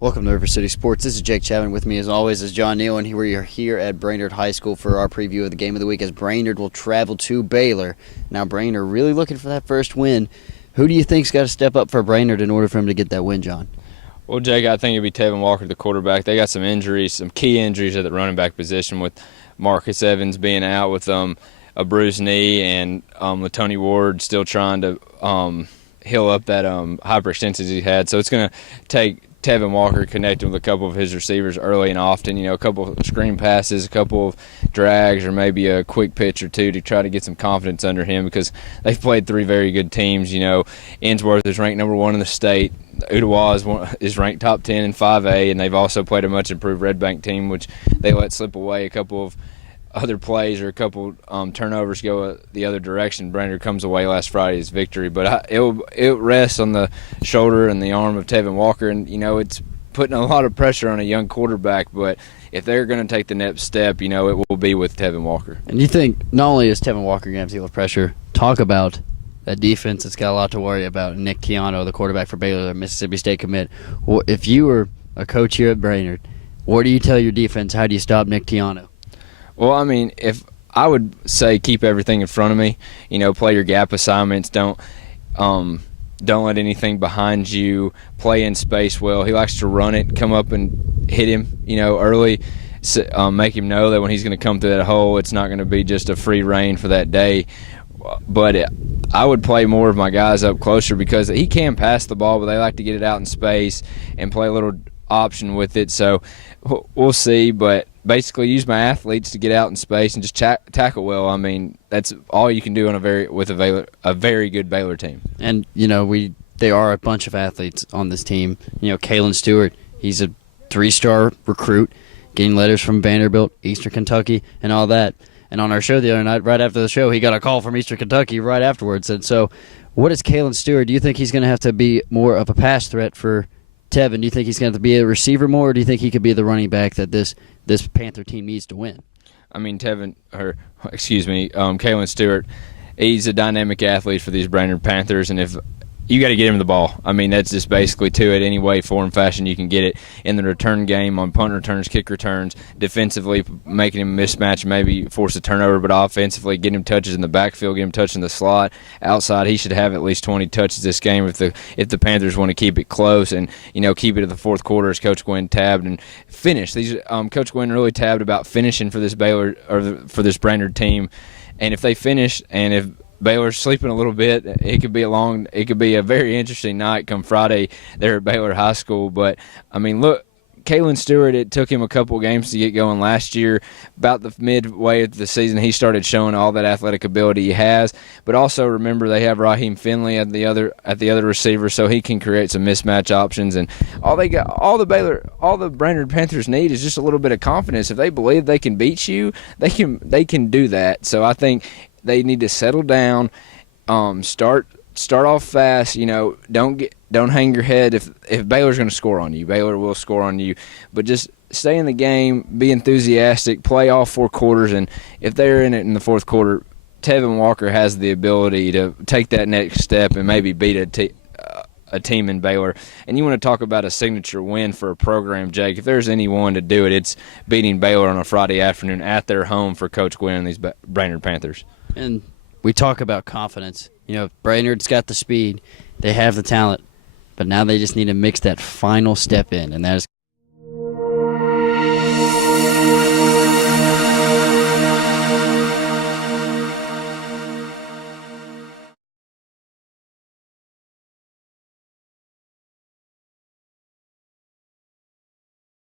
Welcome to River City Sports. This is Jake Chapman. With me, as always, is John Neal, and we are here at Brainerd High School for our preview of the game of the week as Brainerd will travel to Baylor. Now, Brainerd really looking for that first win. Who do you think's got to step up for Brainerd in order for him to get that win, John? Well, Jake, I think it'd be Tevin Walker, the quarterback. They got some injuries, some key injuries at the running back position with Marcus Evans being out with a bruised knee and Tony Ward still trying to heal up that hyperextension he had. So it's going to take Tevin Walker connecting with a couple of his receivers early and often, a couple of screen passes, a couple of drags, or maybe a quick pitch or two to try to get some confidence under him because they've played three very good teams. Innsworth is ranked number 1 in the state. Ottawa is ranked top 10 in 5A, and they've also played a much improved Red Bank team, which they let slip away a couple of other plays or a couple turnovers go the other direction. Brainerd comes away last Friday's victory, but it rests on the shoulder and the arm of Tevin Walker, and it's putting a lot of pressure on a young quarterback. But if they're going to take the next step, it will be with Tevin Walker. And you think not only is Tevin Walker going to have to deal with pressure, talk about that defense that's got a lot to worry about. Nick Tiano, the quarterback for Baylor, the Mississippi State commit. If you were a coach here at Brainerd, what do you tell your defense? How do you stop Nick Tiano? Well, if I would say keep everything in front of me, play your gap assignments, don't let anything behind you, play in space well. He likes to run it, come up and hit him, early, make him know that when he's going to come through that hole, it's not going to be just a free reign for that day. But I would play more of my guys up closer because he can pass the ball, but they like to get it out in space and play a little option with it. So we'll see, but basically use my athletes to get out in space and just tackle well. That's all you can do with a very good Baylor team. And they are a bunch of athletes on this team. Kalen Stewart, he's a 3-star recruit, getting letters from Vanderbilt, Eastern Kentucky, and all that. And on our show the other night, right after the show, he got a call from Eastern Kentucky right afterwards. And so, what is Kalen Stewart? Do you think he's going to have to be more of a pass threat for Tevin? Do you think he's going to have to be a receiver more, or do you think he could be the running back that this Panther team needs to win? Kalen Stewart, he's a dynamic athlete for these Brainerd Panthers, and if you got to get him the ball. That's just basically to it. Any way, form, fashion you can get it in the return game on punt returns, kick returns, defensively making him mismatch, maybe force a turnover, but offensively get him touches in the backfield, get him touches in the slot. Outside, he should have at least 20 touches this game if the Panthers want to keep it close and keep it to the fourth quarter as Coach Gwynn tabbed and finish. Coach Gwynn really tabbed about finishing for this Baylor or for this Brainerd team, and if they finish and if Baylor's sleeping a little bit, it could be a very interesting night come Friday there at Baylor High School. But, look, Kalen Stewart, it took him a couple games to get going last year. About the midway of the season, he started showing all that athletic ability he has. But also remember they have Raheem Finley at the other receiver, so he can create some mismatch options. And all the Brainerd Panthers need is just a little bit of confidence. If they believe they can beat you, they can do that. So I think they need to settle down, start off fast. Don't hang your head. If Baylor's going to score on you, Baylor will score on you. But just stay in the game, be enthusiastic, play all 4 quarters, and if they're in it in the fourth quarter, Tevin Walker has the ability to take that next step and maybe beat a team in Baylor. And you want to talk about a signature win for a program, Jake. If there's anyone to do it, it's beating Baylor on a Friday afternoon at their home for Coach Gwynn and these Brainerd Panthers. And we talk about confidence. Brainerd's got the speed. They have the talent. But now they just need to mix that final step in, and that is